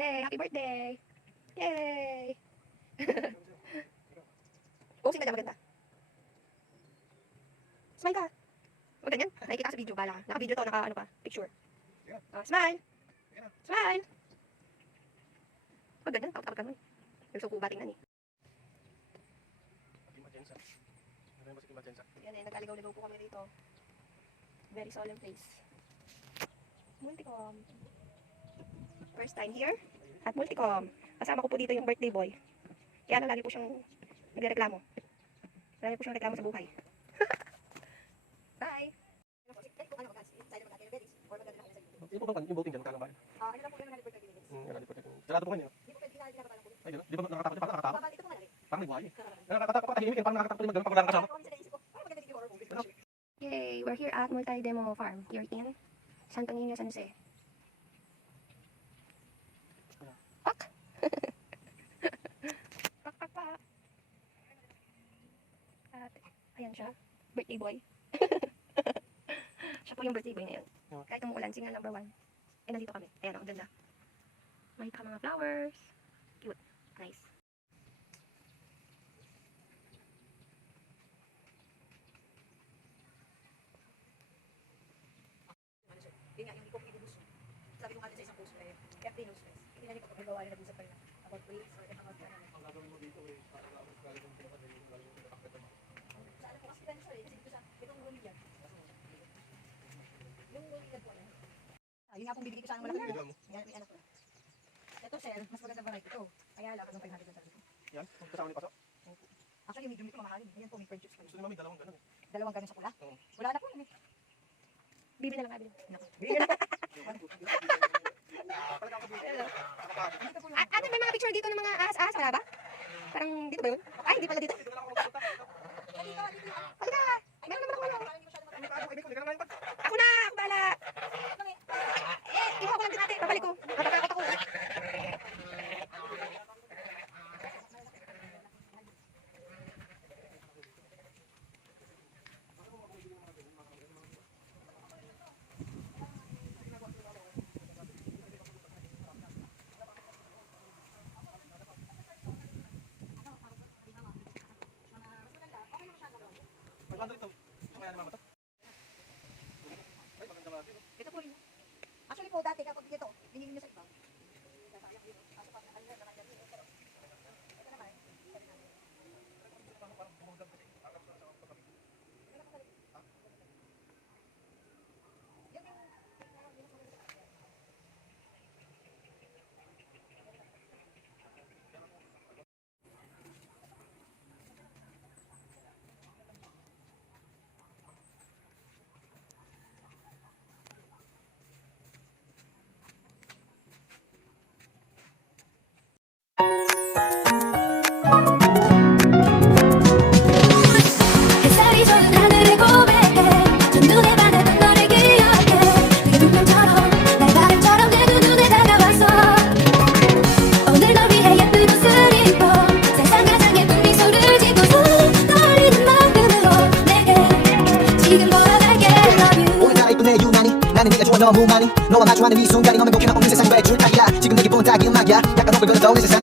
Yay! Happy birthday! Yay! Posing ka dyan, maganda. Smile ka. Huwag ganyan. Nakikita ka sa video. Bala ka. Naka-video to, naka-ano pa. Picture. Smile! Smile! Huwag ganyan. Takot-takot ka nun. Nagsuko ba tingnan eh. Yan eh, nagkaligaw-ligaw po kami rito. Very solemn place. Multicom. First time here at Multicom. Kasama ko po dito yung birthday boy. Kaya lagi po siyang nagreklamo. Lagi po siyang reklamo sa buhay. Bye! Yung voting dyan, magkano ba? Ano lang po yung nalipot na gilid? Sarado po kanyo. Hindi po pwede kinalipot na po. Ay, gano'n? Di ba nakatakot? Di ba nakatakot? Babalik ito po malaki. Parang nagbuhay eh. Nakakatakot pa tahimik, parang nakakatakot yung magano'n pag wala kang kasama. Yay! We're here at Multi-Demo Farm. You're in Santo Niño, San Jose. Pak! Pak, pak, pak! At, ayan siya. Birthday boy. Siya po yung birthday boy ngayon. Kahit umuulan, signal number 1. Eh, nandito kami. Ayan, ang ganda. May ka mga flowers. Cute. Nice. Yun nga, yung hindi ko pinubus. Sabi ko nga sa isang post eh, FD no stress. Hindi na ko magawa na nag-usap kayo about weights or about ano. Ang gagawin mo dito eh, para galing yung pinapagaling yung galing yung pinapakita mo. Sa ano po kasi ganun siya eh, kasi dito sa, itong woolly yan. Yung woolly yan po ano. Yun nga pong bibigay ko sa malaki Bigyan na. mo. Yan, may anak ko na. Ito sir, mas maganda variety ito. Kaya lang, hanggang 500 lang sabi ko. Yan, kasama ni Paso. Actually, yung medium ito mamahalin. Yan po, may french juice pa. Gusto ni Mami, dalawang gano'n eh. Dalawang ganun sa pula. Oo. Wala na po yun eh. Bibili na lang nga, bibili. Ate, may mga picture dito ng mga ahas-ahas, wala ba? Parang dito ba yun? Ay, hindi pala dito. Halika! Meron naman ako yun. Ako na! Ako bala! Iwan ko lang din ate. Babalik ko. Natatakot ako. Ito po yun. Actually po, dati kapag dito, binigyan nyo sa iba. Sayang dito. Kaso pag nakalina naman dyan. Ito naman. 햇살이 젖은 하늘을 고백해 첫눈에 반했던 너를 기억해 내게 운명처럼 날 바람처럼 내 두 눈에 다가왔어 오늘 널 위해 예쁜 옷을 입고 세상 가장 예쁜 미소를 짓고서 떨리는 마음으로 내게 지금 걸어갈게 Love you 오늘따라 이쁜 내 유난히 나는 네가 좋아 너무 많이 너와 마주하는 이 순간이 너만 고기만 없는 세상이 될 줄 알이야 지금 내 기분 다 기억나야 약간 너를 그려 떠오는 세상